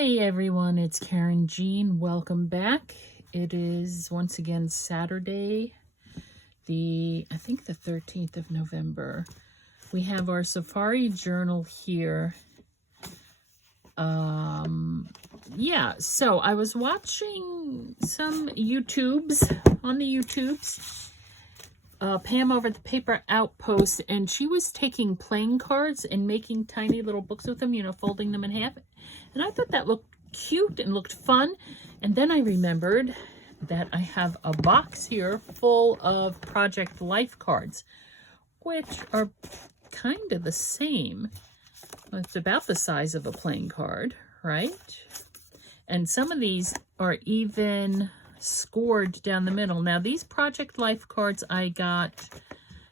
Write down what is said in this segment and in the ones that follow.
Hi everyone, it's Karynjean. Welcome back. It is once again Saturday, I think the 13th of November. We have our Safari journal here. So I was watching some YouTubes on the YouTubes. Pam over at the Paper Outpost, and she was taking playing cards and making tiny little books with them, folding them in half. And I thought that looked cute and looked fun. And then I remembered that I have a box here full of Project Life cards, which are kind of the same. Well, it's about the size of a playing card, right? And some of these are even scored down the middle. Now, these Project Life cards I got,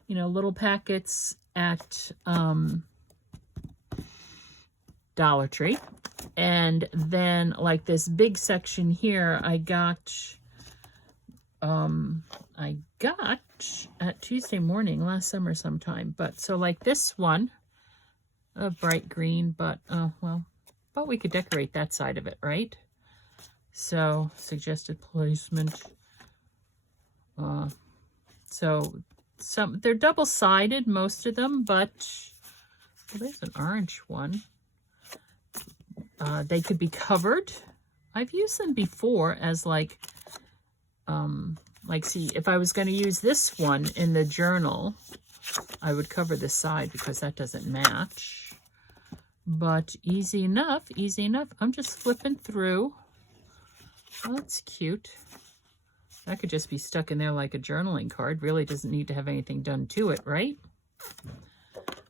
little packets at Dollar Tree. And then like this big section here, I got at Tuesday morning last summer sometime. But so like this one, a bright green, but but we could decorate that side of it, right? So suggested placement. So they're double-sided, most of them, but there's an orange one. They could be covered. I've used them before as see, if I was going to use this one in the journal, I would cover this side because that doesn't match. But easy enough, easy enough. I'm just flipping through. Oh, that's cute. That could just be stuck in there like a journaling card. Really doesn't need to have anything done to it, right?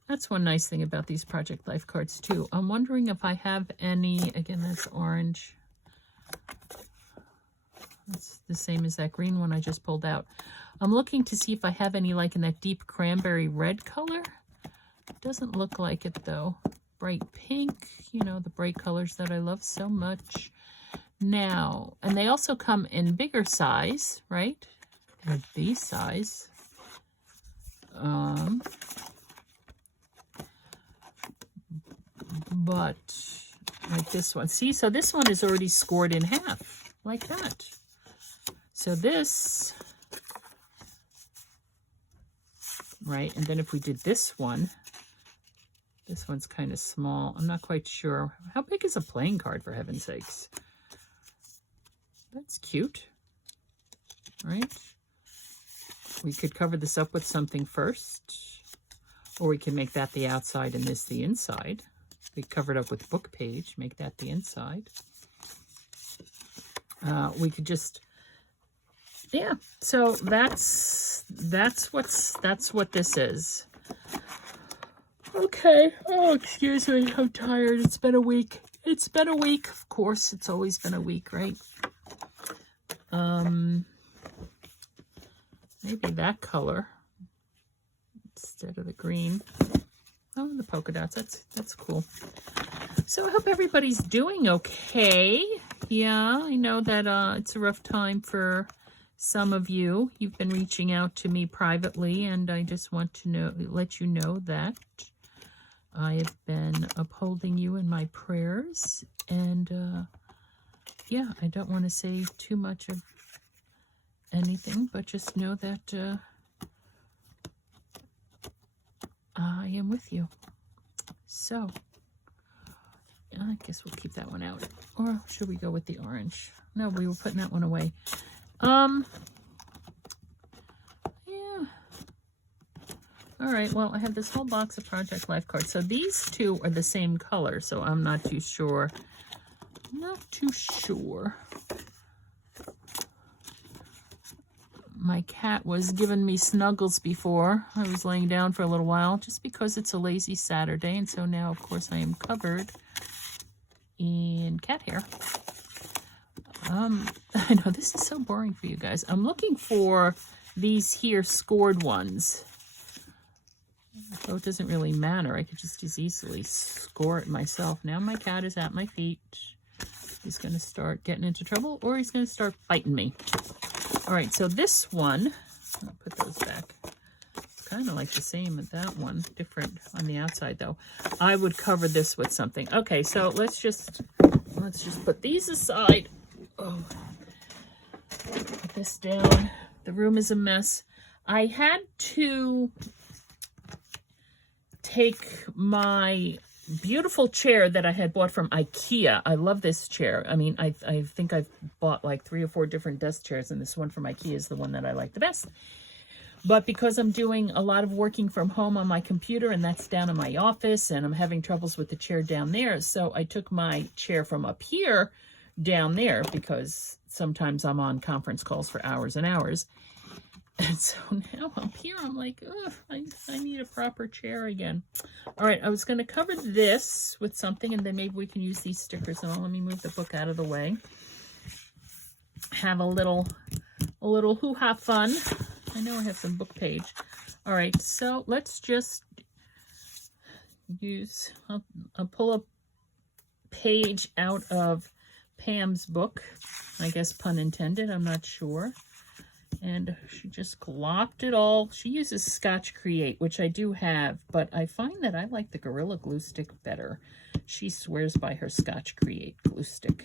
That's one nice thing about these Project Life cards, too. I'm wondering if I have any... Again, that's orange. That's the same as that green one I just pulled out. I'm looking to see if I have any, like, in that deep cranberry red color. It doesn't look like it, though. Bright pink, the bright colors that I love so much. Now, and they also come in bigger size, right? They're these size. But like this one. See, so this one is already scored in half, like that. So this, right? And then if we did this one's kind of small. I'm not quite sure. How big is a playing card, for heaven's sakes? That's cute, right? We could cover this up with something first, or we can make that the outside and this the inside. We cover it up with book page, make that the inside. We could just, yeah. So that's what this is. Okay. Oh, excuse me. I'm tired. It's been a week. It's been a week. Of course, it's always been a week, right? Maybe that color instead of the green. Oh, the polka dots. That's cool. So I hope everybody's doing okay. Yeah, I know that it's a rough time for some of you. You've been reaching out to me privately, and I just want to let you know that I have been upholding you in my prayers. And yeah, I don't want to say too much of anything, but just know that I am with you. So, I guess we'll keep that one out. Or should we go with the orange? No, we were putting that one away. Yeah. All right, well, I have this whole box of Project Life cards. So these two are the same color, so I'm not too sure. Not too sure. My cat was giving me snuggles before I was laying down for a little while, just because it's a lazy Saturday. And so now, of course, I am covered in cat hair. I know this is so boring for you guys. I'm looking for these here scored ones. So it doesn't really matter. I could just as easily score it myself. Now my cat is at my feet. He's going to start getting into trouble, or he's going to start biting me. All right, so this one, I'll put those back. Kind of like the same as that one, different on the outside though. I would cover this with something. Okay, so let's just let's just put these aside. Oh, put this down. The room is a mess. I had to take my beautiful chair that I had bought from IKEA. I love this chair. I mean, I think I've bought like 3 or 4 different desk chairs, and this one from IKEA is the one that I like the best. But because I'm doing a lot of working from home on my computer, and that's down in my office, and I'm having troubles with the chair down there, so I took my chair from up here down there, because sometimes I'm on conference calls for hours and hours. And so now up here, I'm like, ugh, I need a proper chair again. All right, I was going to cover this with something, and then maybe we can use these stickers. And let me move the book out of the way. Have a little hoo-ha fun. I know I have some book page. All right, so let's just use, I'll pull a page out of Pam's book. I guess pun intended, I'm not sure. And she just glopped it all. She uses Scotch Create, which I do have, but I find that I like the Gorilla Glue Stick better. She swears by her Scotch Create glue stick.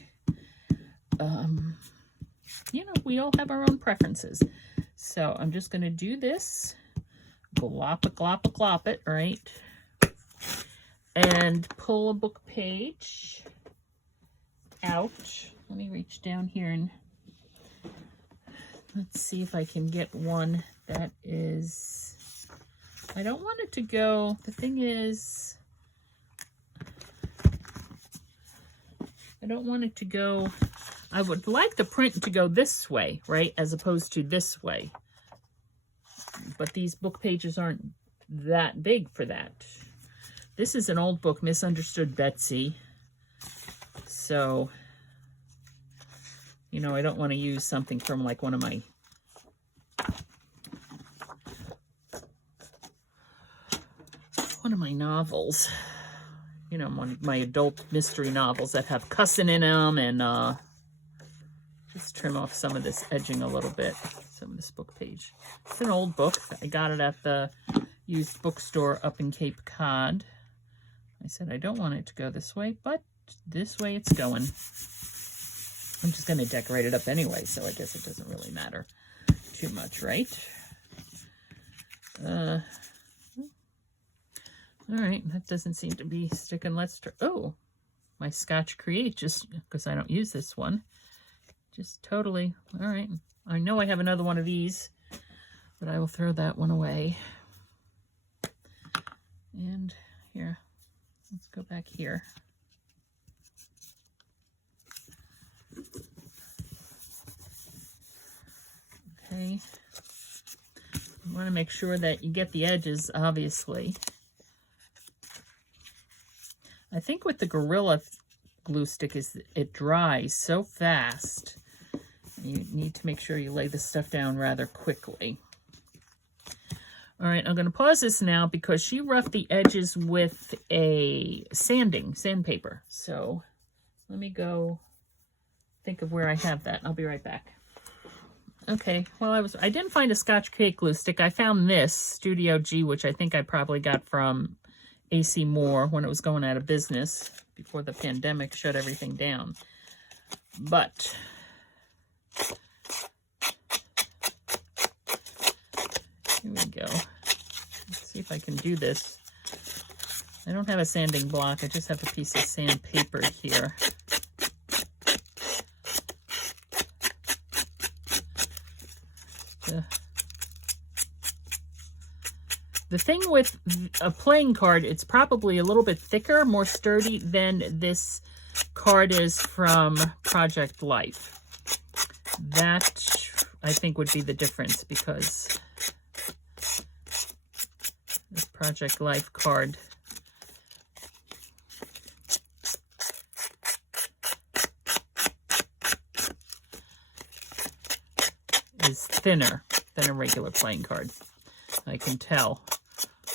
You know, we all have our own preferences. So I'm just going to do this. Glop it, glop it, glop it, right? And pull a book page out. Let me reach down here and let's see if I can get one that is, I don't want it to go, the thing is, I don't want it to go, I would like the print to go this way, right, as opposed to this way. But these book pages aren't that big for that. This is an old book, Misunderstood Betsy. So, you know, I don't want to use something from like one of my novels. You know, one of my adult mystery novels that have cussing in them, and just trim off some of this edging a little bit, some of this book page. It's an old book. I got it at the used bookstore up in Cape Cod. I said I don't want it to go this way, but this way it's going. I'm just going to decorate it up anyway, so I guess it doesn't really matter too much, right? All right, that doesn't seem to be sticking. Let's try. Oh, my Scotch Create, just because I don't use this one. Just totally. All right. I know I have another one of these, but I will throw that one away. And here, let's go back here. Okay. You want to make sure that you get the edges, obviously. I think with the Gorilla glue stick is it dries so fast. You need to make sure you lay this stuff down rather quickly. All right, I'm going to pause this now because she roughed the edges with a sandpaper. So let me go think of where I have that. I'll be right back. Okay, well, I didn't find a Scotch Create glue stick. I found this Studio G, which I think I probably got from AC Moore when it was going out of business before the pandemic shut everything down. But here we go. Let's see if I can do this. I don't have a sanding block. I just have a piece of sandpaper here. The thing with a playing card, it's probably a little bit thicker, more sturdy than this card is from Project Life. That, I think, would be the difference, because this Project Life card is thinner than a regular playing card. I can tell.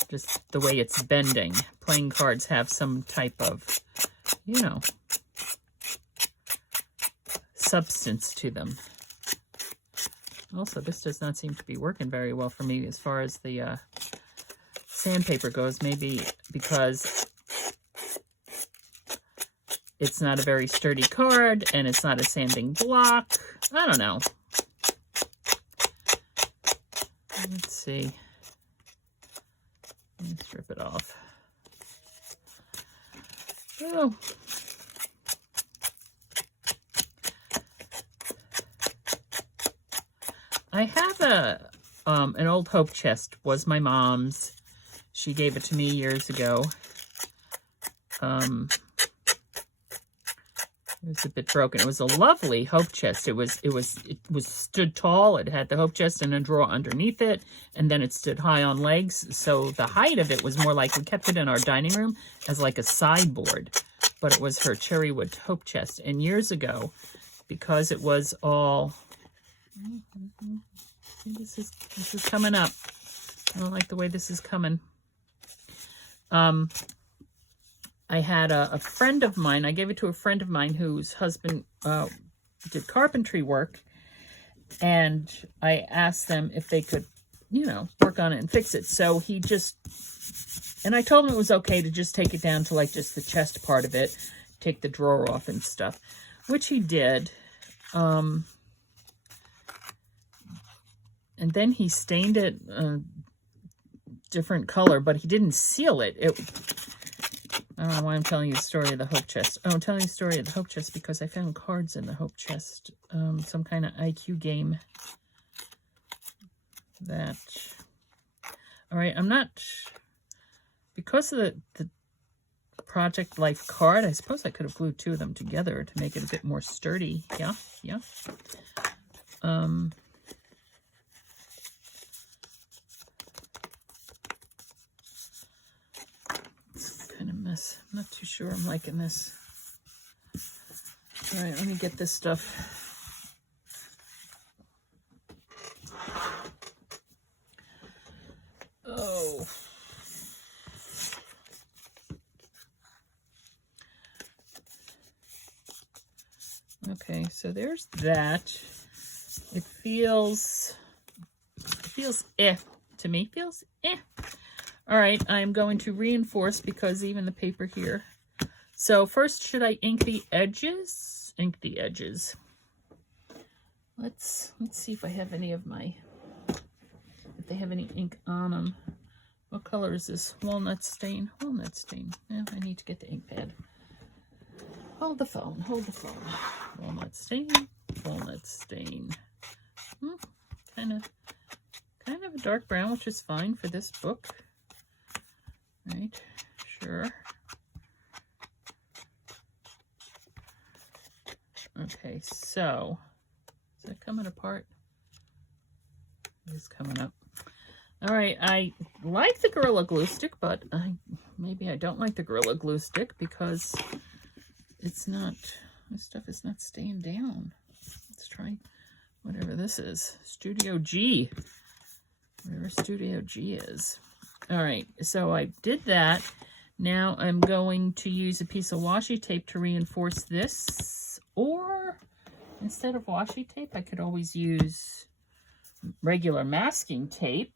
Just the way it's bending. Playing cards have some type of, you know, substance to them. Also, this does not seem to be working very well for me as far as the sandpaper goes. Maybe because it's not a very sturdy card, and it's not a sanding block. I don't know. Let's see. Let's rip it off. Oh. I have an old Hope chest. Was my mom's. She gave it to me years ago. It was a bit broken. It was a lovely Hope chest. It stood tall. It had the Hope chest and a drawer underneath it, and then it stood high on legs. So the height of it was more like, we kept it in our dining room as like a sideboard, but it was her cherrywood Hope chest. And years ago, because it was all, this is coming up. I don't like the way this is coming. I had a friend of mine, I gave it to a friend of mine whose husband did carpentry work, and I asked them if they could, you know, work on it and fix it. So he just, and I told him it was okay to just take it down to like just the chest part of it, take the drawer off and stuff, which he did. And then he stained it a different color, but he didn't seal it. I don't know why I'm telling you the story of the Hope chest. Oh, I'm telling you the story of the Hope chest because I found cards in the Hope chest. Some kind of IQ game. That. All right, I'm not... Because of the Project Life card, I suppose I could have glued two of them together to make it a bit more sturdy. Yeah, yeah. Mess. I'm not too sure I'm liking this. All right, let me get this stuff. Oh. Okay, so there's that. It feels to me. Feels All right, I'm going to reinforce because even the paper here. So first, should I ink the edges? Ink the edges. Let's see if I have any of my, if they have any ink on them. What color is this? Walnut stain. Walnut stain. Yeah, I need to get the ink pad. Hold the phone. Hold the phone. Walnut stain. Walnut stain. Kind of a dark brown, which is fine for this book. Right, sure. Okay, so is that coming apart? It is coming up. All right, I like the Gorilla Glue stick, but maybe I don't like the Gorilla Glue stick because it's not, this stuff is not staying down. Let's try whatever this is. Studio G. Whatever Studio G is. All right, so I did that. Now I'm going to use a piece of washi tape to reinforce this. Or instead of washi tape, I could always use regular masking tape.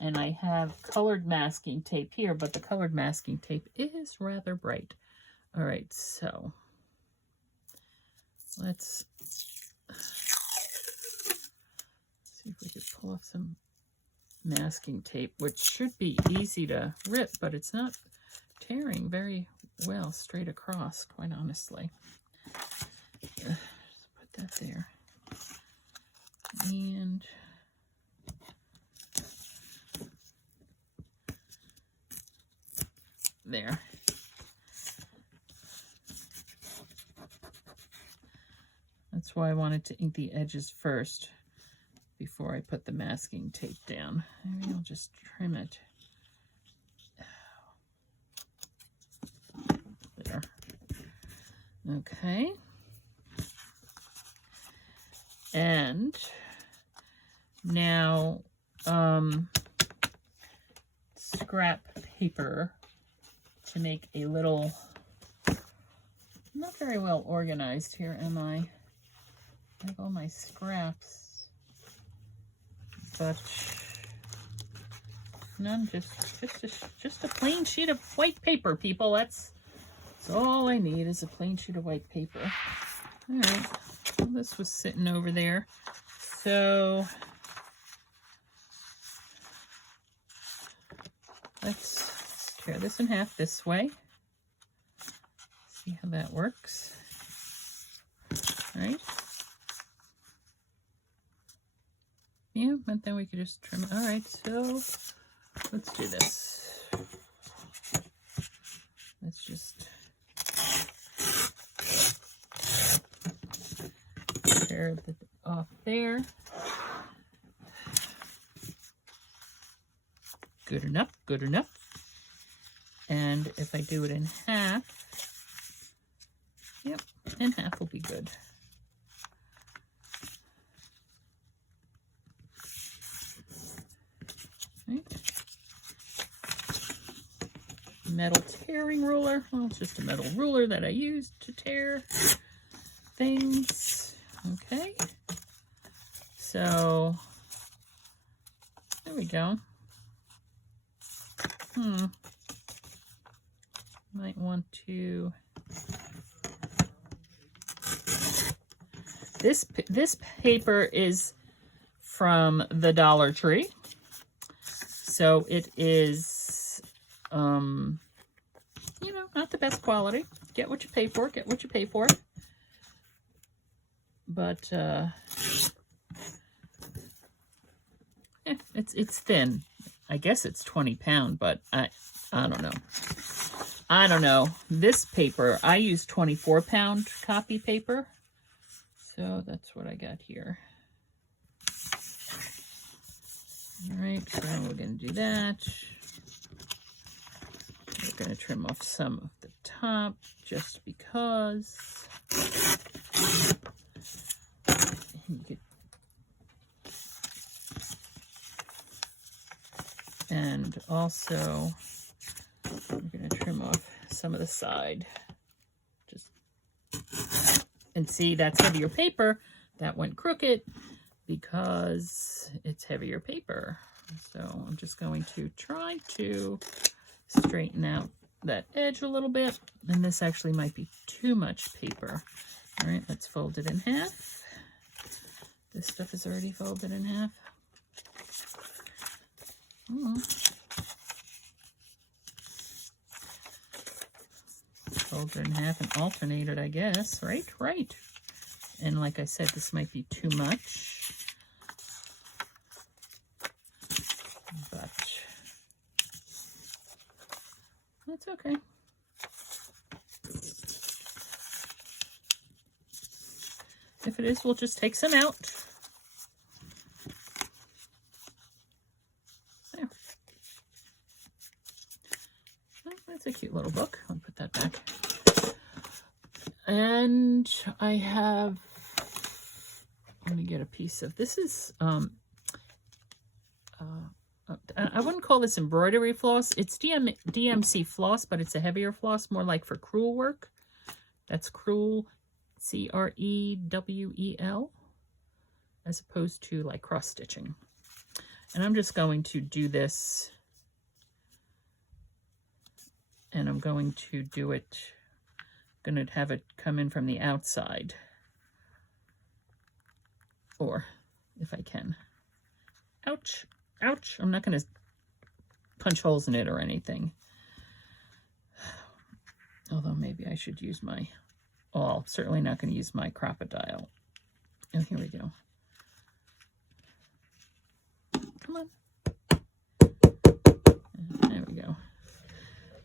And I have colored masking tape here, but the colored masking tape is rather bright. All right, so let's see if we could pull off some masking tape, which should be easy to rip, but it's not tearing very well straight across, quite honestly. Just put that there. And there. That's why I wanted to ink the edges first before I put the masking tape down. Maybe I'll just trim it. There. Okay. And now scrap paper to make a little, not very well organized here, am I? I have all my scraps. But none, just a plain sheet of white paper, people. That's So all I need is a plain sheet of white paper. All right, well, this was sitting over there. So let's tear this in half this way. See how that works. All right. Yeah, and then we could just trim it. All right, so let's do this. Let's just tear it off there. Good enough, good enough. And if I do it in half, yep, in half will be good. Right. Metal tearing ruler. Well, it's just a metal ruler that I use to tear things. Okay. So there we go. Might want to. This paper is from the Dollar Tree. So it is, you know, not the best quality. Get what you pay for, get what you pay for. But, it's thin. I guess it's 20 pound, but I don't know. I don't know. This paper, I use 24 pound copy paper. So that's what I got here. All right, so we're going to do that. We're going to trim off some of the top just because. And also, we're going to trim off some of the side. And see, that's heavier paper. That went crooked because it's heavier paper. So I'm just going to try to straighten out that edge a little bit. And this actually might be too much paper. All right, let's fold it in half. This stuff is already folded in half. Fold it in half and alternate it, I guess. Right. And like I said, this might be too much. But that's okay. If it is, we'll just take some out. There. Oh, that's a cute little book. I'll put that back. And I have, let me get a piece of, this is, I wouldn't call this embroidery floss. It's DMC floss, but it's a heavier floss, more like for crewel work. That's crewel, C-R-E-W-E-L, as opposed to like cross stitching. And I'm just going to do this, and I'm going to do it, I'm going to have it come in from the outside, or if I can. Ouch. Ouch. I'm not going to punch holes in it or anything. Although maybe I should use my, oh, I'm certainly not going to use my crocodile. Oh, here we go. Come on. There we go.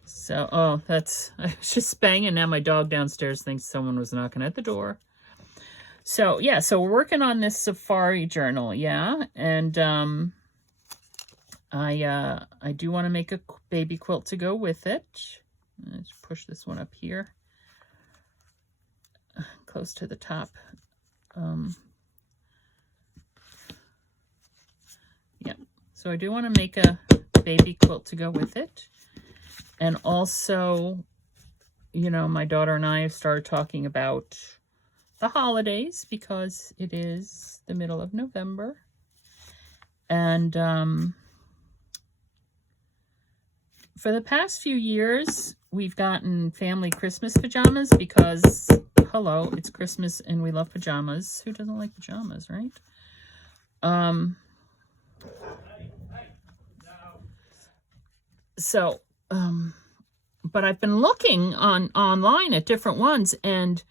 So, oh, that's, I was just banging. Now my dog downstairs thinks someone was knocking at the door. So, yeah, so we're working on this safari journal, yeah. And, I do want to make a baby quilt to go with it. Let's push this one up here, close to the top. Yeah, so I do want to make a baby quilt to go with it. And also, you know, my daughter and I have started talking about the holidays because it is the middle of November. And, for the past few years, we've gotten family Christmas pajamas because, hello, it's Christmas and we love pajamas. Who doesn't like pajamas, right? But I've been looking online at different ones, and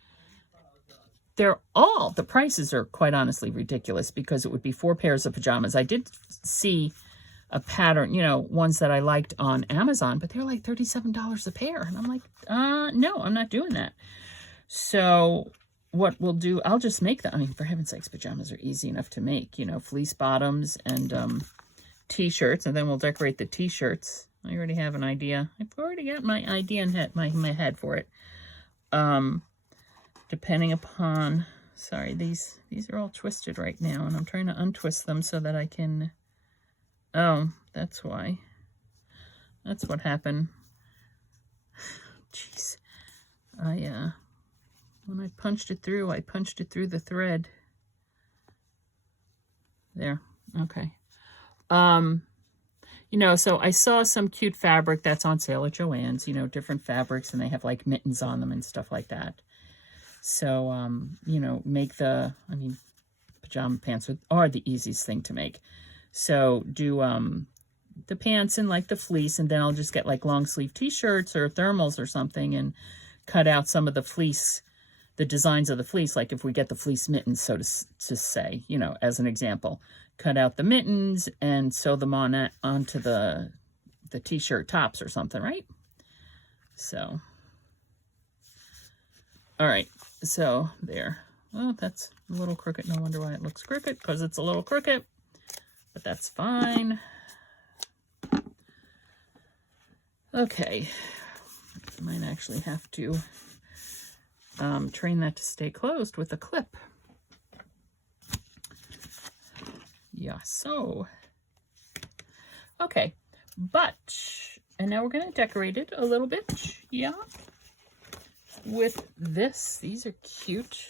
the prices are quite honestly ridiculous, because it would be 4 pairs of pajamas. I did see a pattern, ones that I liked on Amazon, but they're like $37 a pair. And I'm like, no, I'm not doing that. So what we'll do, I'll just make them. I mean, for heaven's sakes, pajamas are easy enough to make, fleece bottoms and t-shirts, and then we'll decorate the t-shirts. I already have an idea. I've already got my idea in my head for it. Depending upon, sorry, these are all twisted right now, and I'm trying to untwist them so that I can, oh, that's why. That's what happened. Jeez. When I punched it through the thread. There, okay. So I saw some cute fabric that's on sale at Joann's, different fabrics, and they have like mittens on them and stuff like that. So, make pajama pants are the easiest thing to make. So do the pants in like the fleece, and then I'll just get like long sleeve t-shirts or thermals or something and cut out some of the fleece, the designs of the fleece. Like if we get the fleece mittens, so to say, as an example, cut out the mittens and sew them onto the t-shirt tops or something, right? So, all right. So there. Oh, that's a little crooked. No wonder why it looks crooked, because it's a little crooked, but that's fine. Okay. I might actually have to train that to stay closed with a clip. Yeah, so. Okay. And now we're going to decorate it a little bit. Yeah. With this, these are cute.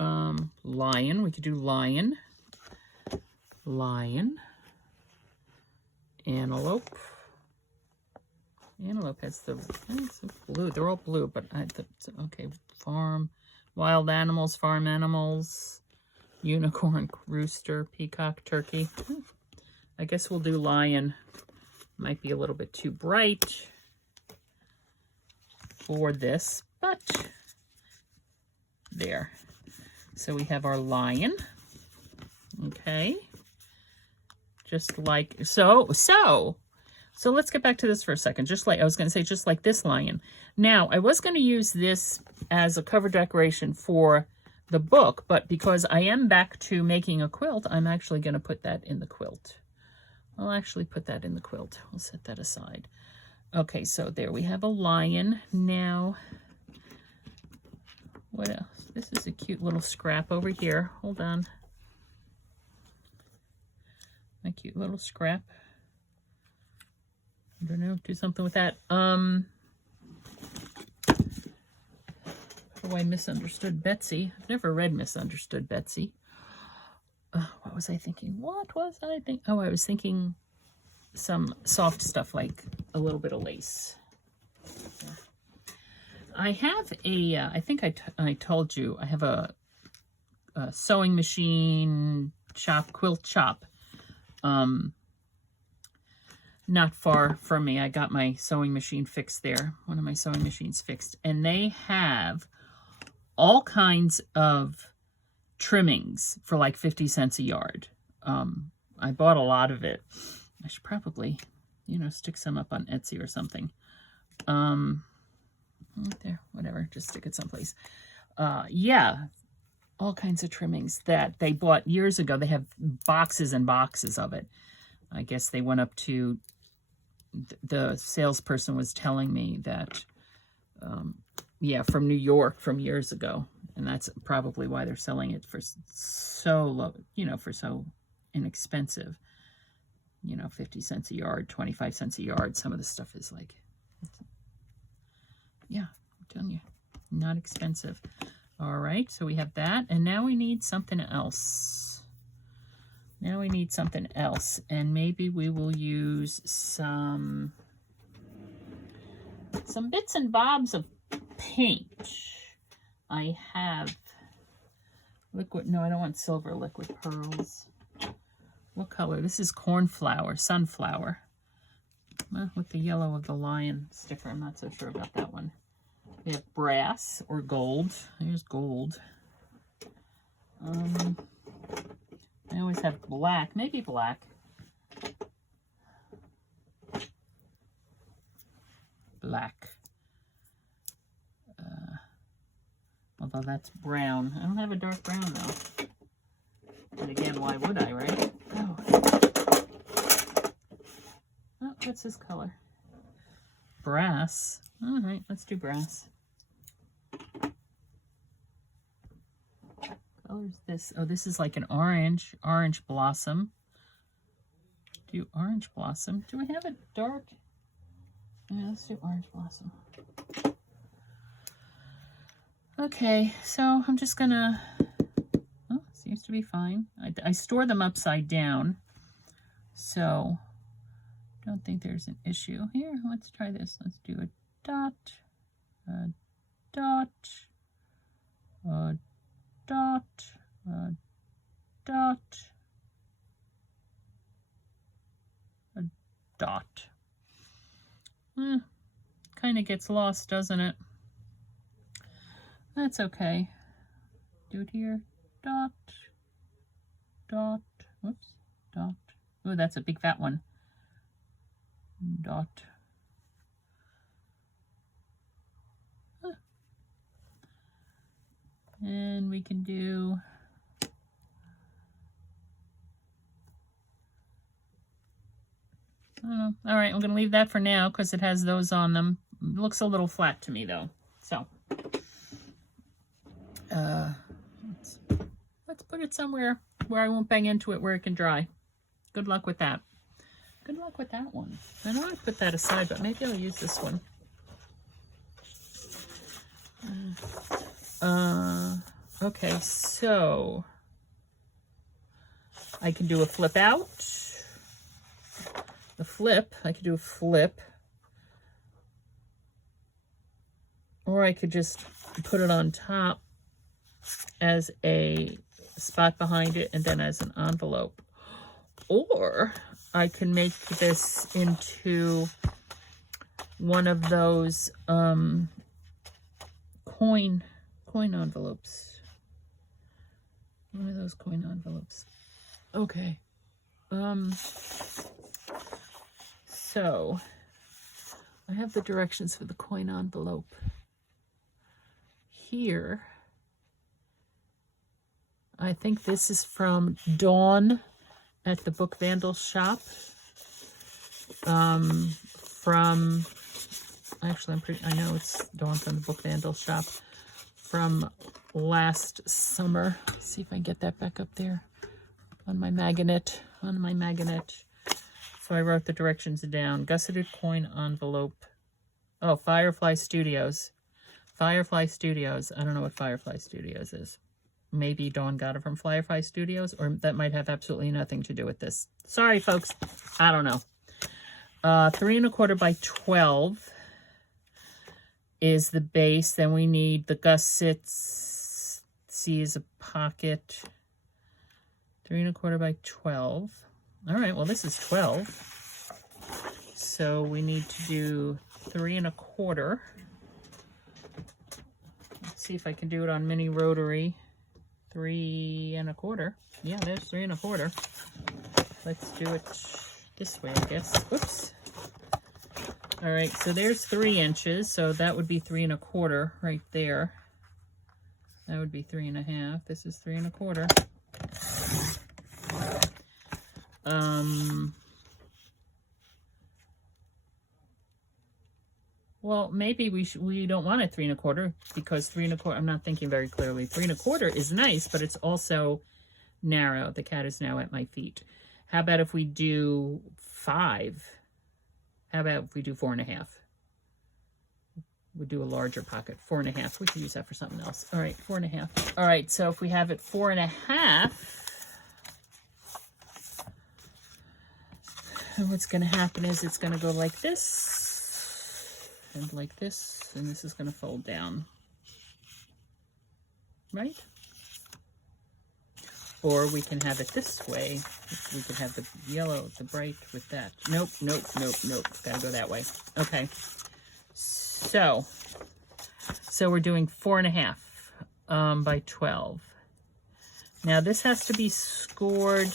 Lion, we could do lion. Antelope. Antelope has it's blue. They're all blue, but okay. Wild animals, farm animals, unicorn, rooster, peacock, turkey. I guess we'll do lion. Might be a little bit too bright for this, but there. So we have our lion. Okay. Just like so. So let's get back to this for a second. Just like I was going to say, just like this lion. Now, I was going to use this as a cover decoration for the book, but because I am back to making a quilt, I'm actually going to put that in the quilt. I'll actually put that in the quilt. We'll set that aside. Okay, so there we have a lion. Now, what else? This is a cute little scrap over here. Hold on. My cute little scrap. I don't know, do something with that. Oh, I misunderstood Betsy. I've never read Misunderstood Betsy. What was I thinking? Oh, I was thinking some soft stuff like a little bit of lace. Yeah. I have I think I told you, I have a sewing machine quilt shop. Not far from me. I got my sewing machine fixed there. One of my sewing machines fixed. And they have all kinds of trimmings for like 50 cents a yard. I bought a lot of it. I should probably, stick some up on Etsy or something. There, whatever. Just stick it someplace. Yeah. All kinds of trimmings that they bought years ago. They have boxes and boxes of it. I guess they went up to, the salesperson was telling me that, yeah, from New York from years ago. And that's probably why they're selling it for so low, for so inexpensive. 50 cents a yard, 25 cents a yard. Some of the stuff is like, yeah, I'm telling you, not expensive. All right, so we have that. And now we need something else. And maybe we will use some some bits and bobs of paint. I have liquid, no, I don't want silver, liquid pearls. What color? This is cornflower, sunflower. Well, with the yellow of the lion sticker, I'm not so sure about that one. We have brass or gold. Here's gold. I always have black, maybe black. Black. Although that's brown. I don't have a dark brown though. And again, why would I, right? Oh. Oh, what's this color? Brass. All right, let's do brass. What color is this? Oh, this is like an orange blossom. Do orange blossom. Do I have a dark? Yeah, let's do orange blossom. Okay, so I'm just gonna, oh, seems to be fine. I store them upside down, so don't think there's an issue. Here, let's try this. Let's do a dot, a dot, a dot, a dot, a dot. Kind of gets lost, doesn't it? That's okay. Do it here. Dot, dot, whoops, dot. Oh, that's a big fat one. Dot. And we can do I don't know. All right, I'm going to leave that for now because it has those on them. It looks a little flat to me though. So let's put it somewhere where I won't bang into it, where it can dry. Good luck with that. Good luck with that one. I know I put that aside, but maybe I'll use this one. Okay, so I can do a flip out. The flip, I could do a flip. Or I could just put it on top as a spot behind it and then as an envelope. Or I can make this into one of those coin envelopes. One of those coin envelopes. Okay. So I have the directions for the coin envelope here. I think this is from Dawn at the Book Vandal shop. I know it's Dawn from the Book Vandal shop from last summer. Let's see if I can get that back up there on my magnet. So I wrote the directions down. Gusseted coin envelope. Oh, Firefly Studios. Firefly Studios. I don't know what Firefly Studios is. Maybe Dawn got it from Firefly Studios, or that might have absolutely nothing to do with this. Sorry, folks. I don't know. 3 1/4 by 12 is the base. Then we need the gusset. C is a pocket. 3 1/4 by 12. All right, well, this is 12. So we need to do 3 1/4. Let's see if I can do it on mini rotary. 3 1/4. Yeah, there's 3 1/4. Let's do it this way, I guess. Oops. All right, so there's 3 inches. So that would be 3 1/4 right there. That would be 3 1/2. This is 3 1/4. Well, maybe we don't want it 3 1/4 because 3 1/4. I'm not thinking very clearly. 3 1/4 is nice, but it's also narrow. The cat is now at my feet. How about if we do 5? How about if we do 4 1/2? We'll do a larger pocket. 4 1/2. We could use that for something else. All right, 4 1/2. All right, so if we have it 4 1/2. And what's going to happen is it's going to go like this. and like this, and this is going to fold down, right? Or we can have it this way. We could have the yellow, the bright with that. Nope, nope, nope, nope. Gotta go that way. Okay. So we're doing 4.5 by 12. Now this has to be scored.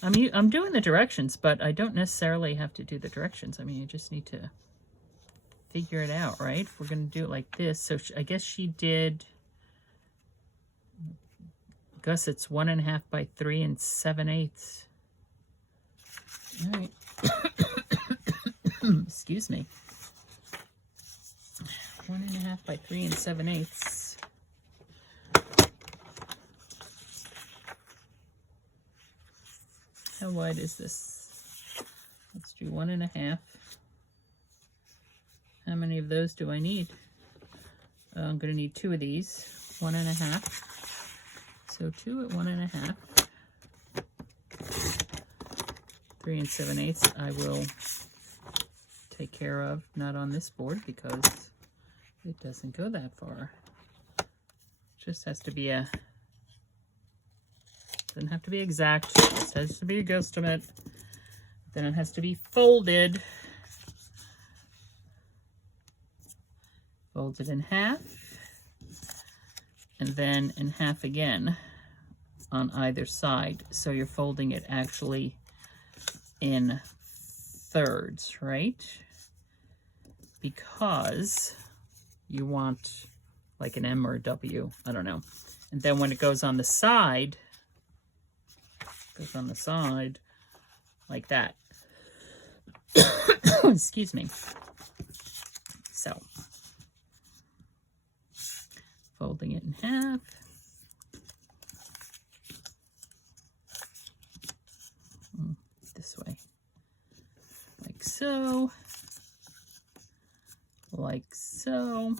I'm doing the directions, but I don't necessarily have to do the directions. I mean, you just need to figure it out, right? We're going to do it like this. So I guess she did gussets 1.5 by 3 7/8. All right. Excuse me. 1.5 by 3 7/8. How wide is this? Let's do 1.5. How many of those do I need? I'm going to need 2 of these. 1.5. So 2 at 1.5. 3 7/8 I will take care of, not on this board because it doesn't go that far. Just has to be doesn't have to be exact, it has to be a guesstimate. Then it has to be folded. Folded in half. And then in half again on either side. So you're folding it actually in thirds, right? Because you want like an M or a W, I don't know. And then when it goes on the side, like that. Excuse me. So, folding it in half. This way. Like so. Like so.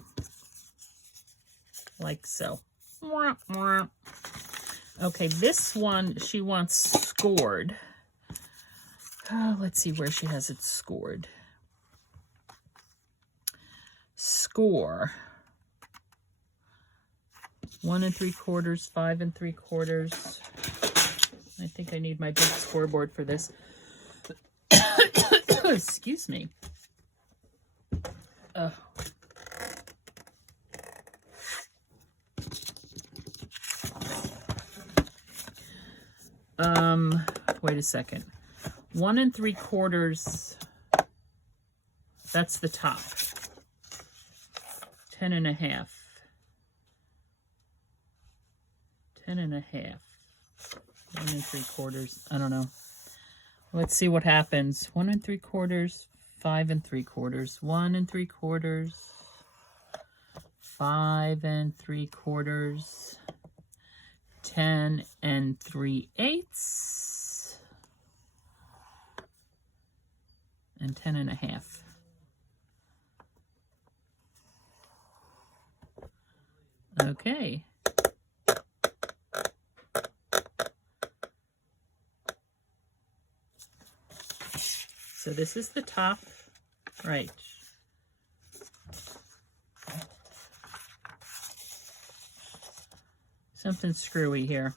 Like so. Okay, this one she wants scored. Let's see where she has it scored. Score. 1 3/4, 5 3/4. I think I need my big scoreboard for this. Excuse me. Wait a second. 1 3/4. That's the top. 10.5. 10.5. 1 3/4. I don't know. Let's see what happens. 1 3/4, 5 3/4, 1 3/4, 5 3/4, 10 3/8, and 10.5. Okay. So this is the top, right? Something screwy here.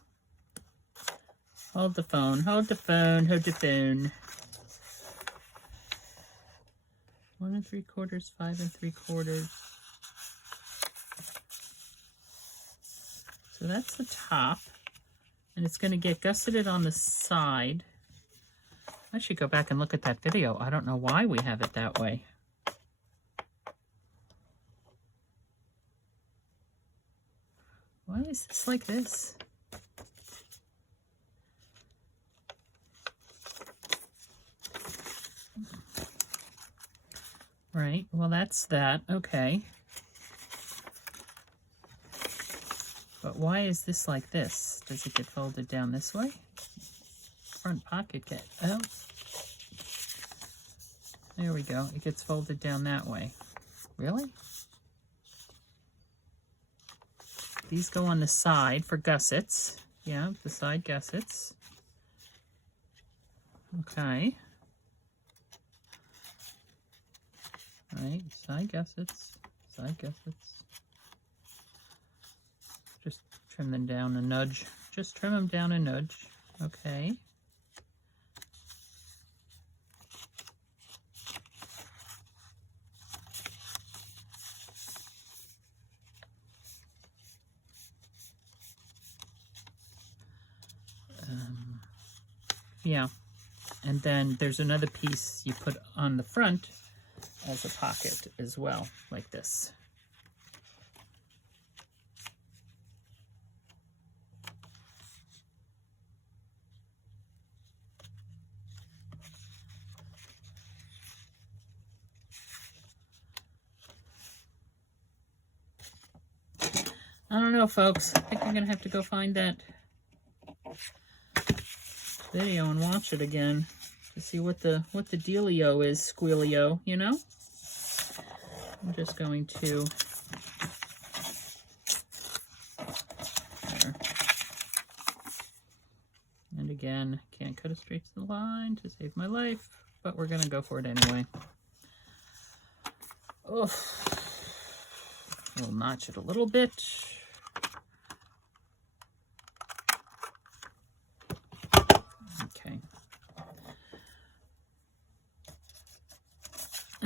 Hold the phone, hold the phone, hold the phone. 1 3/4, 5 3/4. So that's the top, and it's going to get gusseted on the side. I should go back and look at that video. I don't know why we have it that way. Why is this like this? Right, well that's that, okay. But why is this like this? Does it get folded down this way? Front pocket get, oh. There we go, it gets folded down that way. Really? These go on the side for gussets. Yeah, the side gussets. Okay. right? Side gussets, side gussets. Just trim them down a nudge. Just trim them down a nudge. Okay. Yeah, and then there's another piece you put on the front as a pocket as well, like this. I don't know, folks. I think I'm gonna have to go find that video and watch it again to see what the dealio is, squealio, you know? I'm just going to there. And again, can't cut it straight to the line to save my life, but we're gonna go for it anyway. Oh, we'll notch it a little bit.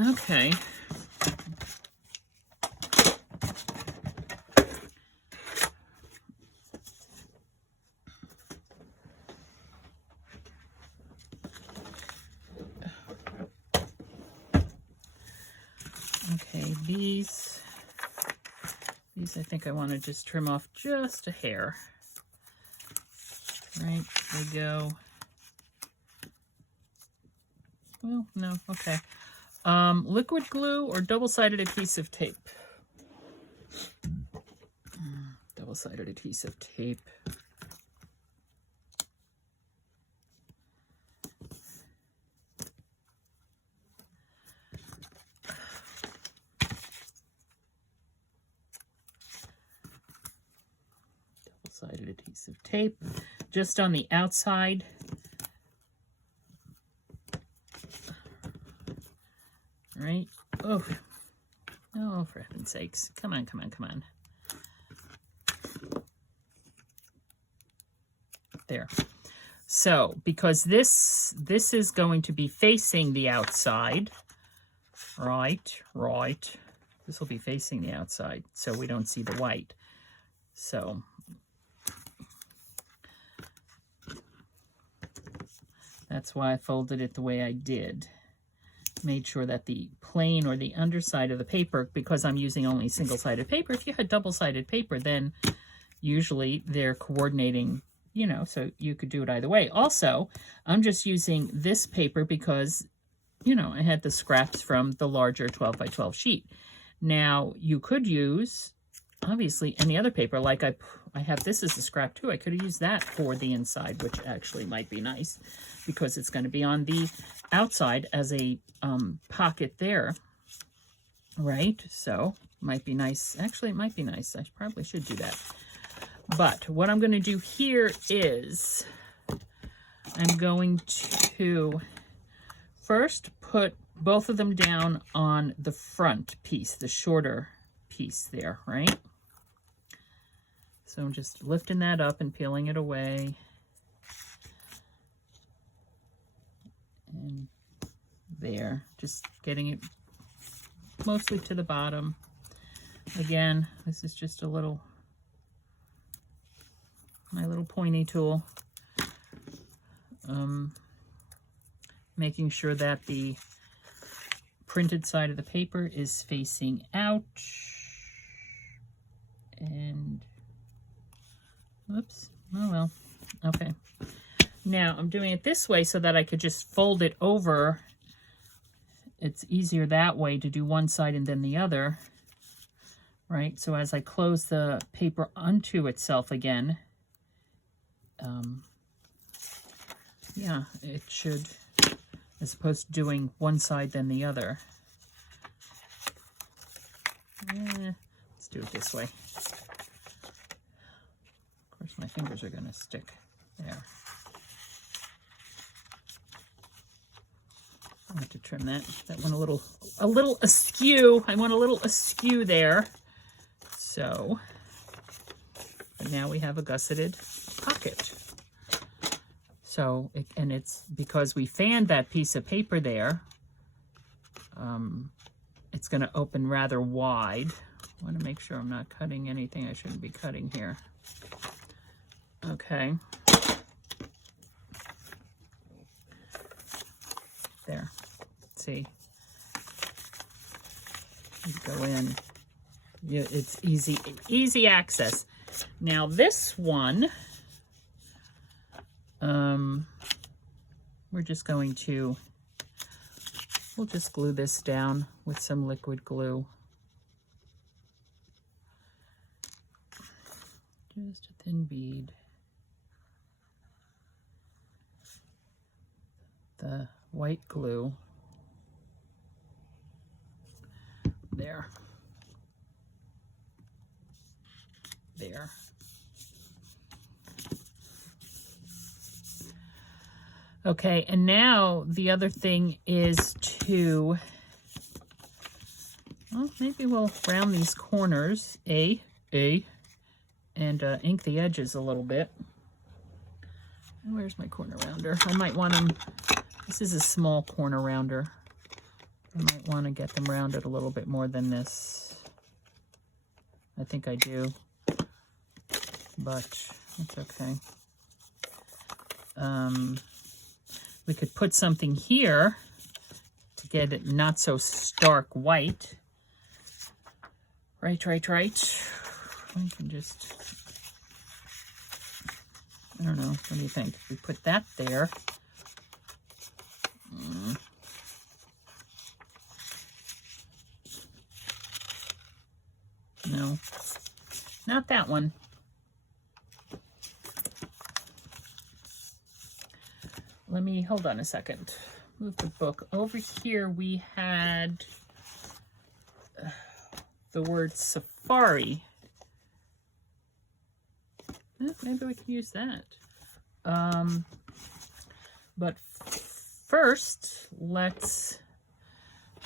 Okay. Okay, these I think I want to just trim off just a hair. Right, there we go. Well, no, okay. Liquid glue or double-sided adhesive tape? Double-sided adhesive tape. Double-sided adhesive tape. Just on the outside. Right? Oh, oh, for heaven's sakes. Come on, come on, come on. There. So, because this is going to be facing the outside, right? This will be facing the outside, so we don't see the white. So, that's why I folded it the way I did. Made sure that the plane or the underside of the paper, because I'm using only single-sided paper, if you had double-sided paper, then usually they're coordinating, you know, so you could do it either way. Also, I'm just using this paper because, you know, I had the scraps from the larger 12 by 12 sheet. Now, you could use, obviously, any other paper. Like I have this as a scrap too. I could have used that for the inside, which actually might be nice because it's going to be on the outside as a pocket there, right? So might be nice. Actually, it might be nice. I probably should do that. But what I'm going to do here is I'm going to first put both of them down on the front piece, the shorter piece there, right? So I'm just lifting that up and peeling it away. And there, just getting it mostly to the bottom. Again, this is just a little, my little pointy tool. Making sure that the printed side of the paper is facing out. And, whoops, oh well, okay. Now, I'm doing it this way so that I could just fold it over. It's easier that way to do one side and then the other, right? So as I close the paper onto itself again, yeah, it should, as opposed to doing one side then the other. Let's do it this way. Of course, my fingers are going to stick there. I'll have to trim that. That one a little askew. I want a little askew there. So, but now we have a gusseted pocket. So, and it's because we fanned that piece of paper there, it's going to open rather wide. I want to make sure I'm not cutting anything I shouldn't be cutting here. Okay. There. See? You go in. Yeah, it's easy access. Now this one, we're just going to, we'll just glue this down with some liquid glue. Just a thin bead. The white glue. There. There. Okay, and now the other thing is to, well, maybe we'll round these corners, and ink the edges a little bit. Where's my corner rounder? I might want them, this is a small corner rounder. I might want to get them rounded a little bit more than this. I think I do, but it's okay. We could put something here to get it not so stark white. Right. I can just, I don't know, what do you think? If we put that there. No, not that one. Let me, hold on a second. Move the book. Over here we had the word safari. Maybe we can use that. But first, let's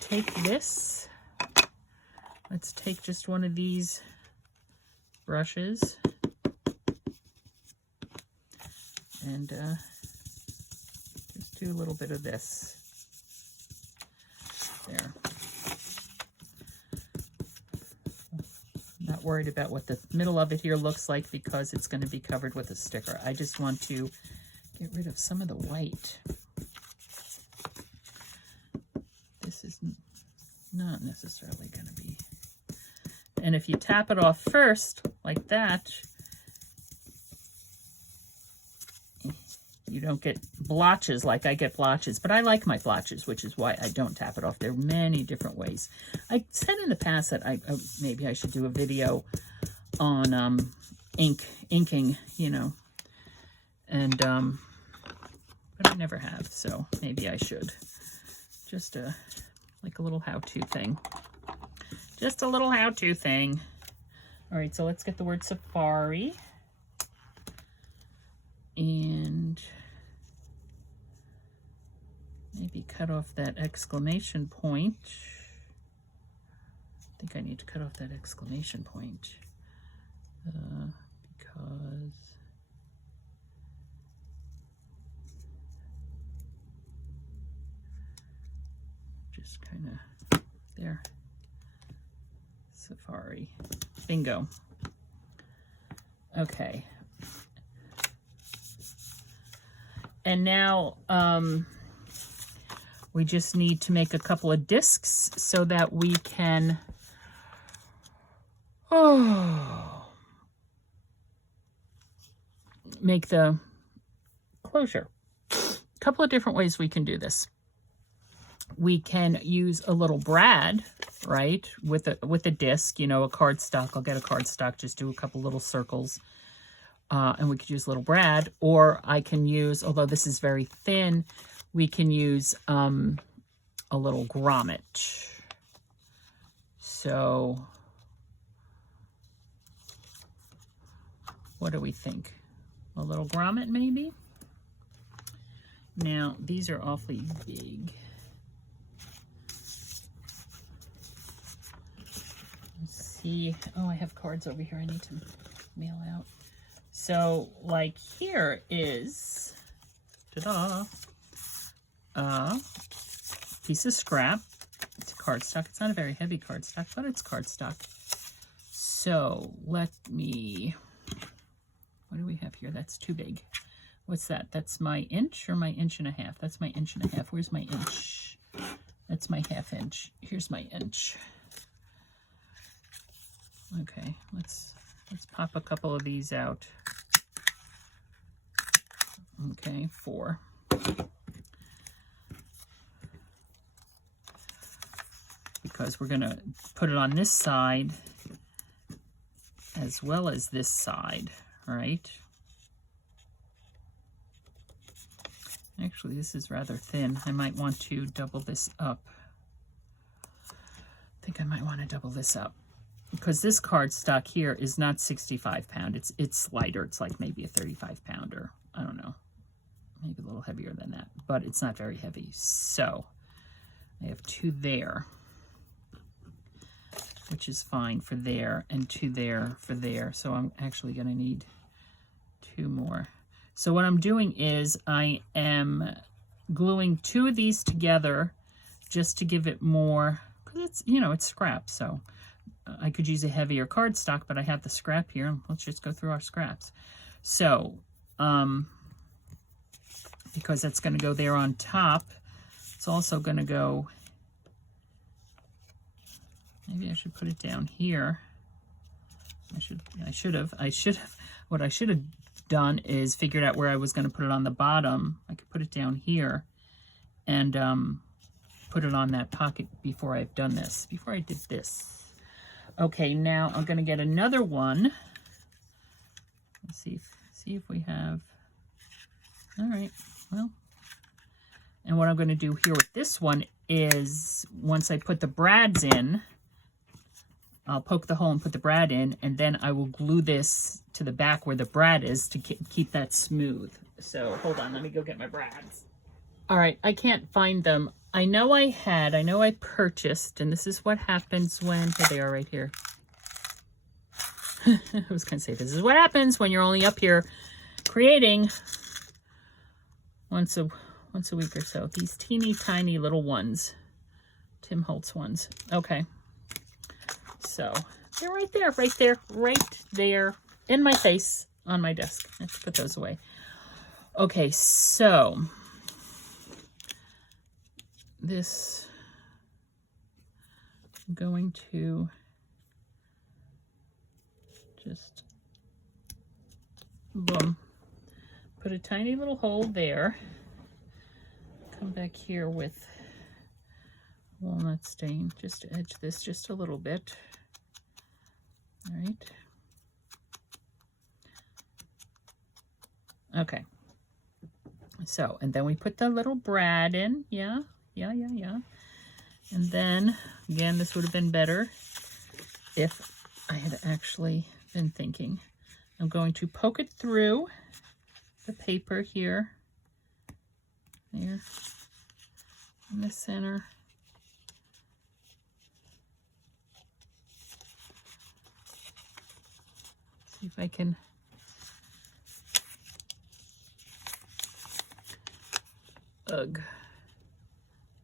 take this. Let's take just one of these brushes and just do a little bit of this. There. Not worried about what the middle of it here looks like because it's going to be covered with a sticker. I just want to get rid of some of the white. This is not necessarily going to be. And if you tap it off first, like that, you don't get blotches like I get blotches. But I like my blotches, which is why I don't tap it off. There are many different ways. I said in the past that maybe I should do a video on inking, you know. And, but I never have, so maybe I should. Just like a little how-to thing. Just a little how-to thing. All right, so let's get the word safari. And maybe cut off that exclamation point. I think I need to cut off that exclamation point. Because just kind of there. Safari. Bingo. Okay. And now we just need to make a couple of discs so that we can make the closure. A couple of different ways we can do this. We can use a little brad, right, with a disc, you know, a cardstock. I'll get a cardstock, just do a couple little circles. And we could use a little brad, or I can use, although this is very thin, we can use a little grommet. So what do we think? A little grommet maybe? Now, these are awfully big. Oh, I have cards over here I need to mail out. So, like, here is, ta-da, a piece of scrap. It's a cardstock. It's not a very heavy cardstock, but it's cardstock. So, let me, what do we have here? That's too big. What's that? That's my inch or my inch and a half? That's my inch and a half. Where's my inch? That's my half inch. Here's my inch. Okay, let's pop a couple of these out. Okay, 4. Because we're gonna put it on this side as well as this side, right? Actually, this is rather thin. I might want to double this up. I think I might want to double this up because this cardstock here is not 65 pound. It's lighter. It's like maybe a 35 pounder. I don't know. Maybe a little heavier than that, but it's not very heavy. So I have 2 there, which is fine for there, and 2 there for there. So I'm actually going to need 2 more. So what I'm doing is I am gluing 2 of these together just to give it more, because it's, you know, it's scrap. So I could use a heavier cardstock, but I have the scrap here. Let's just go through our scraps. So, because that's going to go there on top, it's also going to go, maybe I should put it down here. What I should have done is figured out where I was going to put it on the bottom. I could put it down here and put it on that pocket before I've done this, before I did this. Okay, now I'm going to get another one. Let's see if we have, all right, well, and what I'm going to do here with this one is once I put the brads in, I'll poke the hole and put the brad in, and then I will glue this to the back where the brad is to keep that smooth. So hold on, let me go get my brads. All right, I can't find them. I know I purchased, and this is what happens when, here they are right here. I was going to say, this is what happens when you're only up here creating once a week or so. These teeny tiny little ones, Tim Holtz ones. Okay. So they're right there in my face on my desk. Let's put those away. Okay, so this, I'm going to just, boom, put a tiny little hole there. Come back here with walnut stain, just to edge this just a little bit. All right. Okay. So, and then we put the little brad in. Yeah. And then, again, this would have been better if I had actually been thinking. I'm going to poke it through the paper here. There. In the center. See if I can ugh.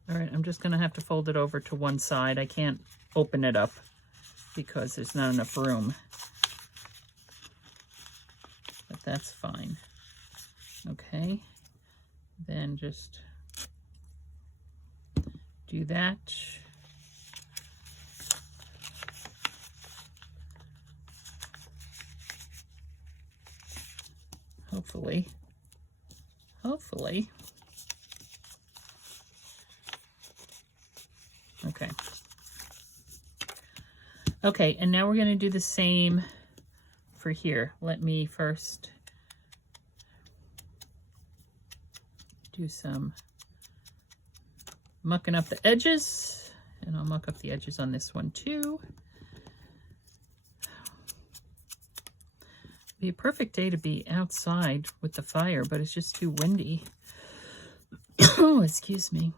All right, I'm just going to have to fold it over to one side. I can't open it up because there's not enough room. But that's fine. Okay. Then just do that. Hopefully. Okay. Okay, and now we're going to do the same for here. Let me first do some mucking up the edges, and I'll muck up the edges on this one too. Be a perfect day to be outside with the fire, but it's just too windy. Oh, excuse me.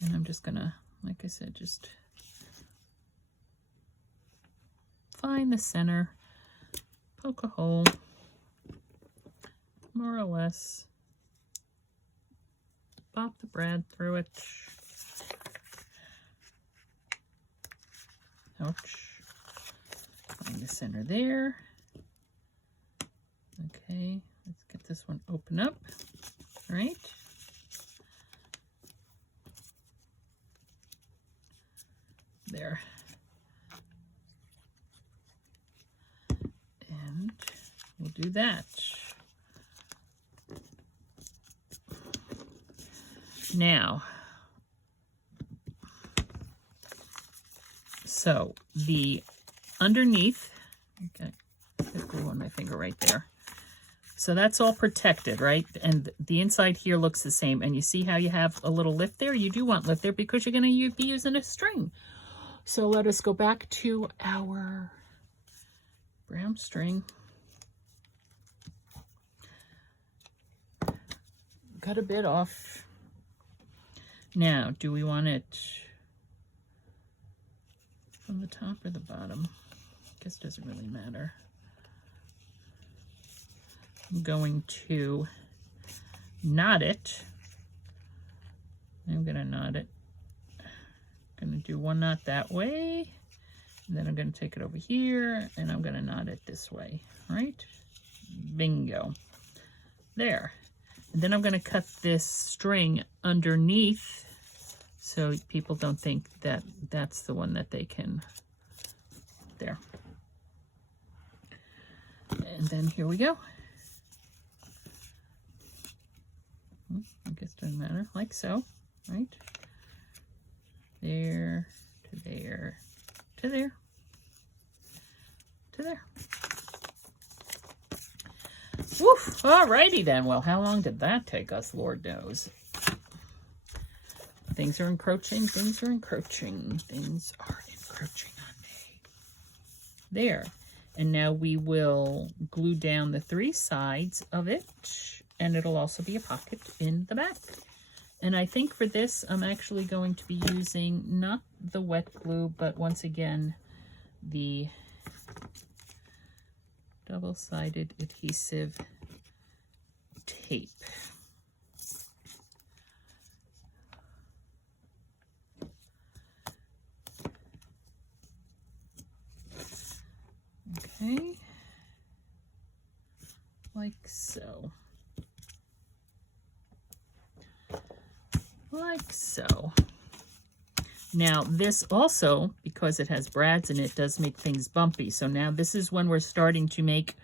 And I'm just gonna, like I said, just find the center, poke a hole, more or less, pop the brad through it. Ouch. Find the center there. Okay, let's get this one open up. All right. There. And we'll do that. Now, so the underneath, okay, there's glue on my finger right there. So that's all protected, right? And the inside here looks the same. And you see how you have a little lift there? You do want lift there because you're going to be using a string. So let us go back to our brown string. Cut a bit off. Now, do we want it from the top or the bottom? I guess it doesn't really matter. I'm going to knot it. I'm going to knot it. I'm going to do one knot that way. And then I'm going to take it over here and I'm going to knot it this way. All right? Bingo. There. And then I'm going to cut this string underneath so people don't think that that's the one that they can, there. And then here we go. I guess it doesn't matter, like so, right? There, to there, to there, to there. Woof, alrighty then. Well, how long did that take us? Lord knows. Things are encroaching, things are encroaching, things are encroaching on me. There. And now we will glue down the 3 sides of it, and it'll also be a pocket in the back. And I think for this, I'm actually going to be using not the wet glue, but once again, the double-sided adhesive tape. Okay, like so. Like so. Now this also, because it has brads in it, does make things bumpy. So now this is when we're starting to make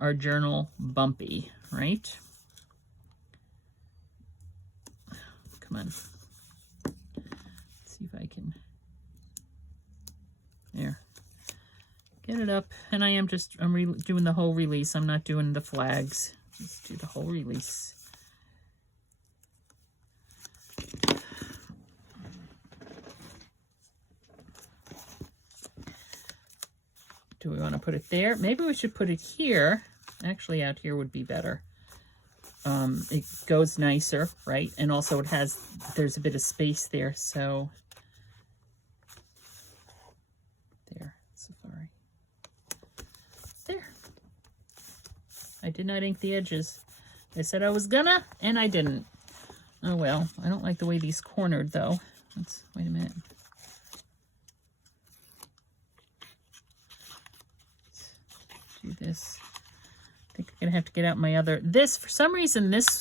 our journal bumpy, right? Come on. Let's see if I can. There. Get it up. And I am just, I'm doing the whole release. I'm not doing the flags. Just do the whole release. Do we want to put it there? Maybe we should put it here. Actually, out here would be better. It goes nicer, right? And also it has, there's a bit of space there, so there, Safari. There. I did not ink the edges. I said I was gonna, and I didn't. Oh well, I don't like the way these cornered though. Let's, wait a minute. Do this. I think I'm gonna have to get out my other, this, for some reason, this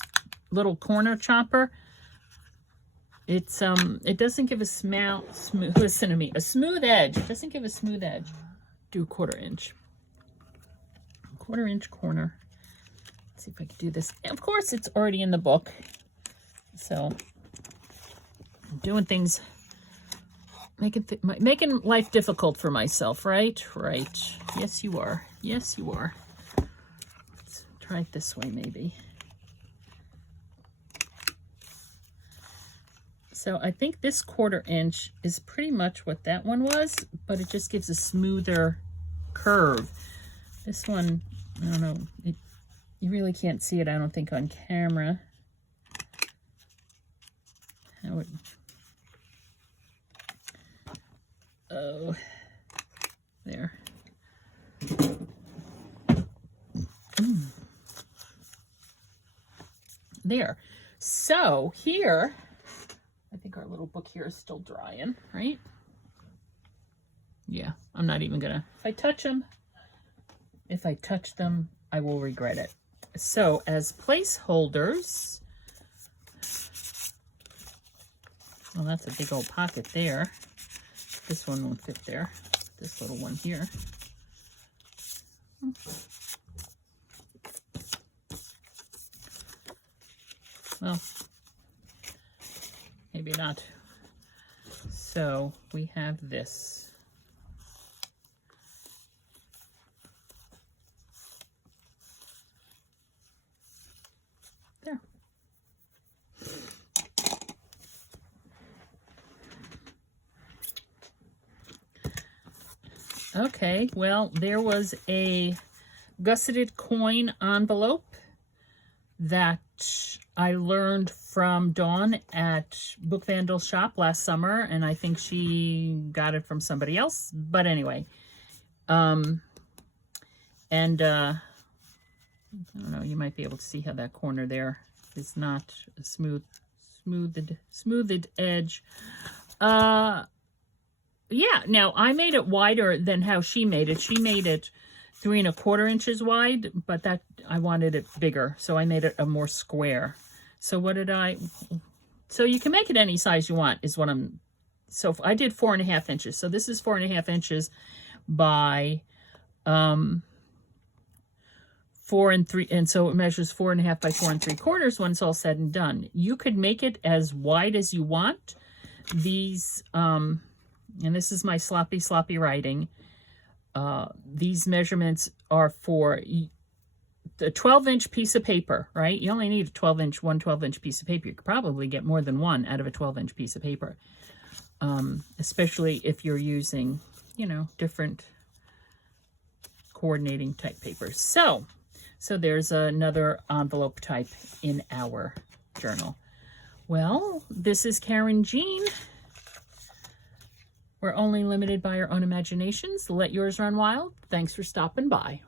little corner chopper, it's it doesn't give a smooth, listen to me, a smooth edge. It doesn't give a smooth edge. Do 1/4 inch. 1/4 inch corner. Let's see if I can do this. And of course, it's already in the book. So I'm doing things, making life difficult for myself, right? Right. Yes, you are. Yes, you are. Let's try it this way, maybe. So I think this 1/4 inch is pretty much what that one was, but it just gives a smoother curve. This one, I don't know, you really can't see it, I don't think, on camera. How it Oh, there. There. So here, I think our little book here is still drying, right? Yeah, I'm not even gonna, if I touch them, I will regret it. So as placeholders, well, that's a big old pocket there. This one won't fit there. This little one here. Well, maybe not. So we have this. There. Okay, well, there was a gusseted coin envelope that I learned from Dawn at Book Vandal shop last summer, and I think she got it from somebody else. But anyway, I don't know, you might be able to see how that corner there is not a smoothed edge. Yeah, now I made it wider than how she made it. She made it 3 1/4 inches wide, but that I wanted it bigger, so I made it a more square. So what did so you can make it any size you want is what so I did 4 1/2 inches. So this is 4 1/2 inches by 4 3, and so it measures 4 1/2 by 4 3/4 when it's all said and done. You could make it as wide as you want. These, and this is my sloppy writing. These measurements are for the 12-inch piece of paper, right? You only need one 12-inch piece of paper. You could probably get more than one out of a 12-inch piece of paper, especially if you're using, you know, different coordinating type papers. So there's another envelope type in our journal. Well, this is Karynjean. We're only limited by our own imaginations. Let yours run wild. Thanks for stopping by.